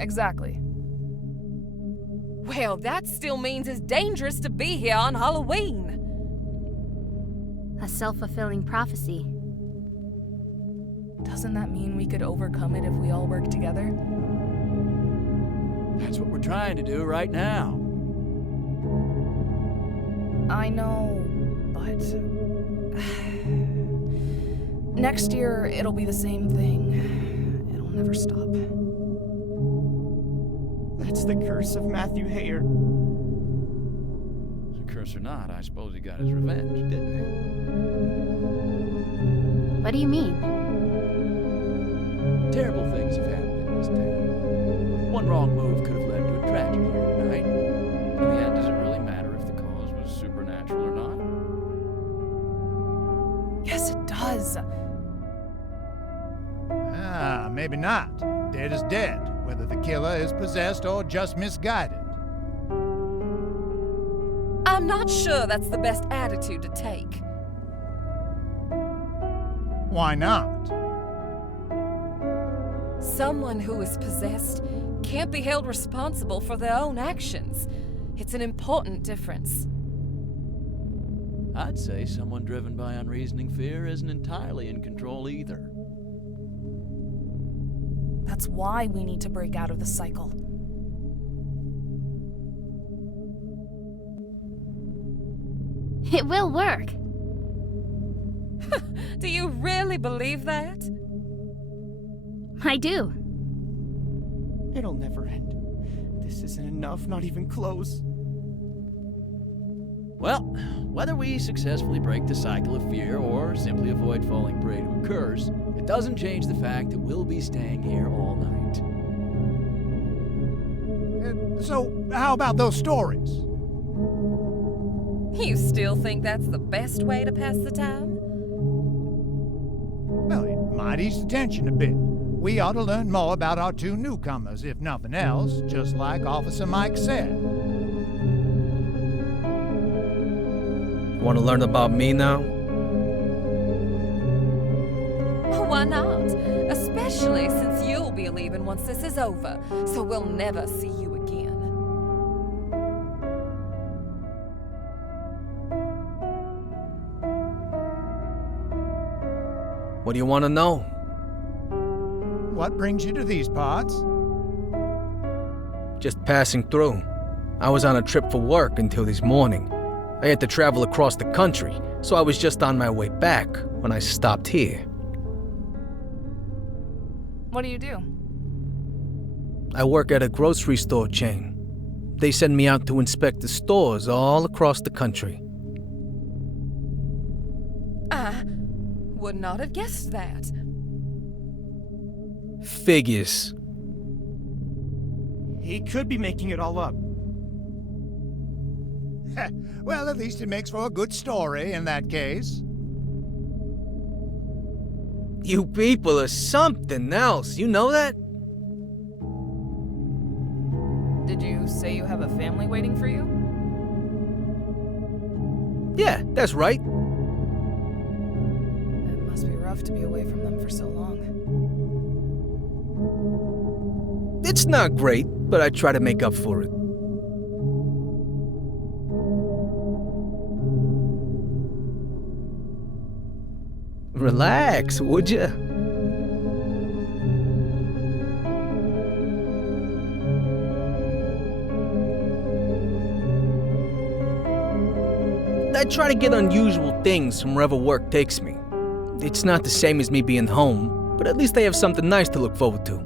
Exactly. Well, that still means it's dangerous to be here on Halloween. A self-fulfilling prophecy. Doesn't that mean we could overcome it if we all work together? That's what we're trying to do right now. I know, but... next year, it'll be the same thing. It'll never stop. That's the curse of Matthew Hayer. Curse or not, I suppose he got his revenge, didn't he? What do you mean? Terrible things have happened in this town. One wrong move could have led to a tragedy here tonight. In the end, does it really matter if the cause was supernatural or not? Yes, it does. Maybe not. Dead is dead, whether the killer is possessed or just misguided. I'm not sure that's the best attitude to take. Why not? Someone who is possessed can't be held responsible for their own actions. It's an important difference. I'd say someone driven by unreasoning fear isn't entirely in control either. That's why we need to break out of the cycle. It will work. Do you really believe that? I do. It'll never end. This isn't enough, not even close. Well, whether we successfully break the cycle of fear or simply avoid falling prey to a curse, it doesn't change the fact that we'll be staying here all night. So, how about those stories? You still think that's the best way to pass the time? Well, it might ease the tension a bit. We ought to learn more about our two newcomers, if nothing else, just like Officer Mike said. You want to learn about me now? Why not? Especially since you'll be leaving once this is over, so we'll never see you again. What do you want to know? What brings you to these parts? Just passing through. I was on a trip for work until this morning. I had to travel across the country, so I was just on my way back when I stopped here. What do you do? I work at a grocery store chain. They send me out to inspect the stores all across the country. I would not have guessed that. Figures. He could be making it all up. Well, at least it makes for a good story in that case. You people are something else, you know that? Did you say you have a family waiting for you? Yeah, that's right. It must be rough to be away from them for so long. It's not great, but I try to make up for it. Relax, would ya? I try to get unusual things from wherever work takes me. It's not the same as me being home, but at least I have something nice to look forward to.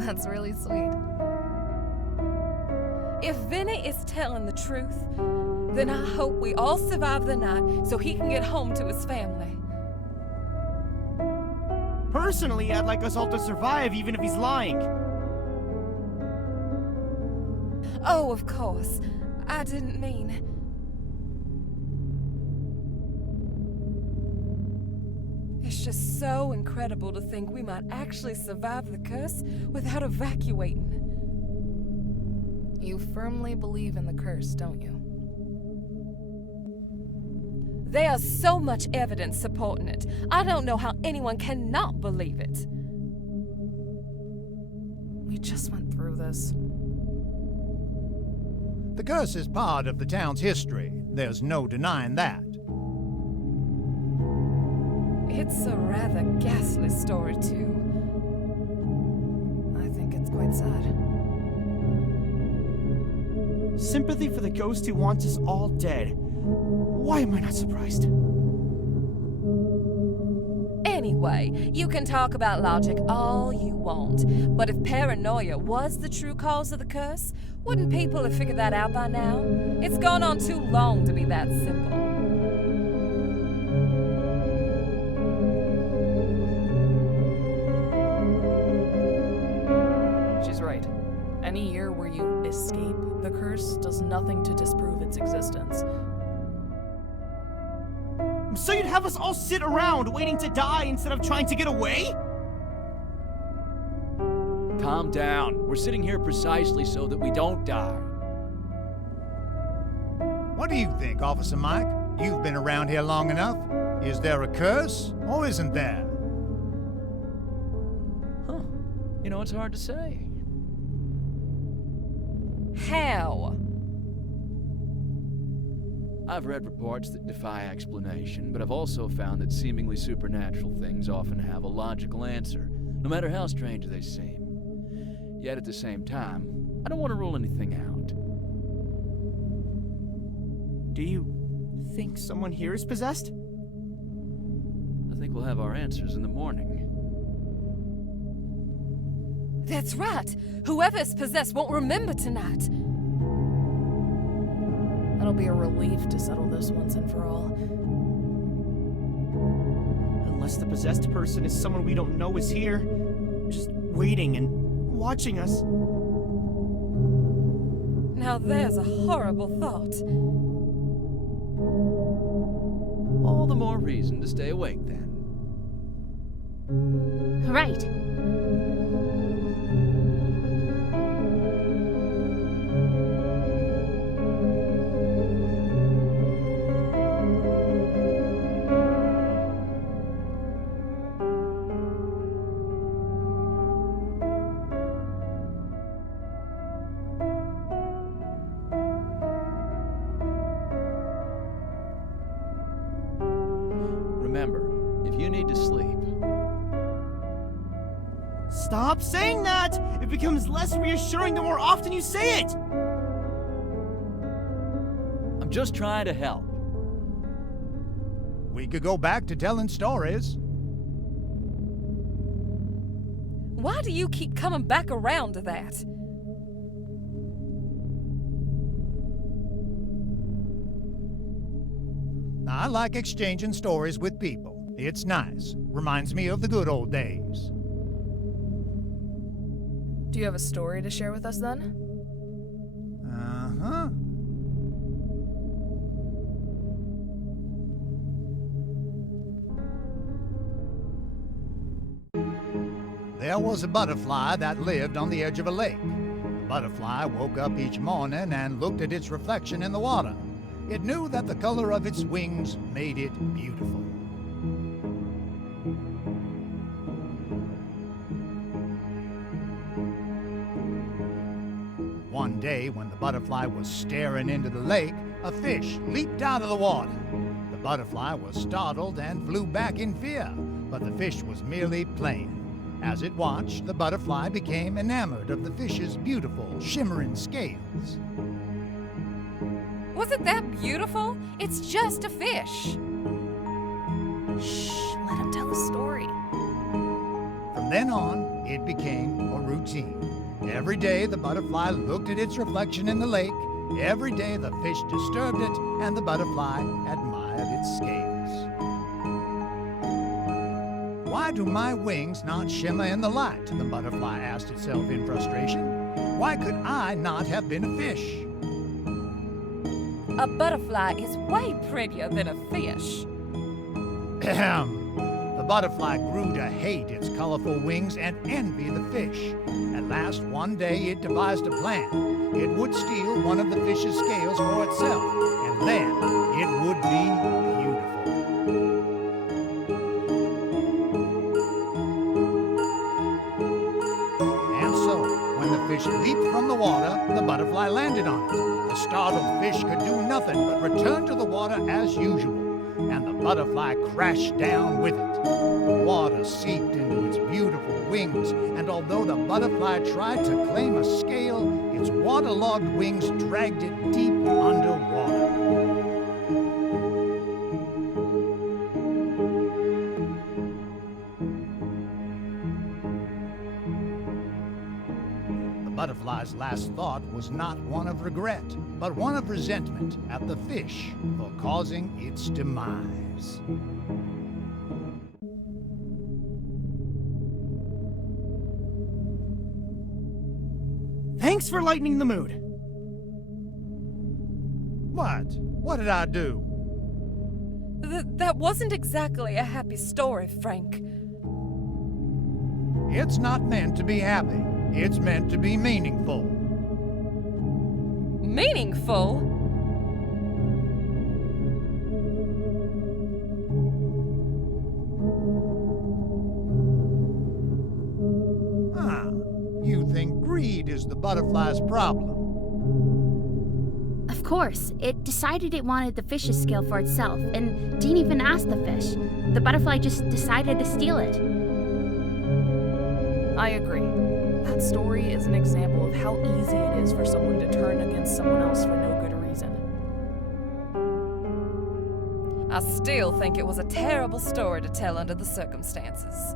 That's really sweet. If Vinny is telling the truth, then I hope we all survive the night so he can get home to his family. Personally, I'd like us all to survive even if he's lying. Oh, of course. I didn't mean... It's just so incredible to think we might actually survive the curse without evacuating. You firmly believe in the curse, don't you? There's so much evidence supporting it. I don't know how anyone cannot believe it. We just went through this. The curse is part of the town's history. There's no denying that. It's a rather ghastly story, too. I think it's quite sad. Sympathy for the ghost who wants us all dead. Why am I not surprised? Anyway, you can talk about logic all you want, but if paranoia was the true cause of the curse, wouldn't people have figured that out by now? It's gone on too long to be that simple. She's right. Any year where you escape the curse does nothing to disprove its existence. So you'd have us all sit around waiting to die instead of trying to get away? Calm down. We're sitting here precisely so that we don't die. What do you think, Officer Mike? You've been around here long enough. Is there a curse, or isn't there? Huh. You know, it's hard to say. How? I've read reports that defy explanation, but I've also found that seemingly supernatural things often have a logical answer, no matter how strange they seem. Yet at the same time, I don't want to rule anything out. Do you think someone here is possessed? I think we'll have our answers in the morning. That's right. Whoever is possessed won't remember tonight. That'll be a relief to settle this once and for all. Unless the possessed person is someone we don't know is here, just waiting and watching us. Now there's a horrible thought. All the more reason to stay awake then. Right. Remember, if you need to sleep, Stop saying that! It becomes less reassuring the more often you say it! I'm just trying to help. We could go back to telling stories. Why do you keep coming back around to that? I like exchanging stories with people. It's nice. Reminds me of the good old days. Do you have a story to share with us then? Uh-huh. There was a butterfly that lived on the edge of a lake. The butterfly woke up each morning and looked at its reflection in the water. It knew that the color of its wings made it beautiful. One day, when the butterfly was staring into the lake, a fish leaped out of the water. The butterfly was startled and flew back in fear, but the fish was merely playing. As it watched, the butterfly became enamored of the fish's beautiful, shimmering scales. Was it that beautiful? It's just a fish. Shh, let him tell the story. From then on, it became a routine. Every day, the butterfly looked at its reflection in the lake. Every day, the fish disturbed it, and the butterfly admired its scales. Why do my wings not shimmer in the light? The butterfly asked itself in frustration. Why could I not have been a fish? A butterfly is way prettier than a fish. Ahem. The butterfly grew to hate its colorful wings and envy the fish. At last, one day, it devised a plan. It would steal one of the fish's scales for itself, and then it would be beautiful. leaped from the water, the butterfly landed on it. The startled fish could do nothing but return to the water as usual, and the butterfly crashed down with it. The water seeped into its beautiful wings, and although the butterfly tried to claim a scale, its waterlogged wings dragged it deep underwater. The butterfly's last thought was not one of regret, but one of resentment at the fish for causing its demise. Thanks for lightening the mood. What? What did I do? That wasn't exactly a happy story, Frank. It's not meant to be happy. It's meant to be meaningful. Meaningful? You think greed is the butterfly's problem? Of course, it decided it wanted the fish's scale for itself and didn't even ask the fish. The butterfly just decided to steal it. I agree. That story is an example of how easy it is for someone to turn against someone else for no good reason. I still think it was a terrible story to tell under the circumstances.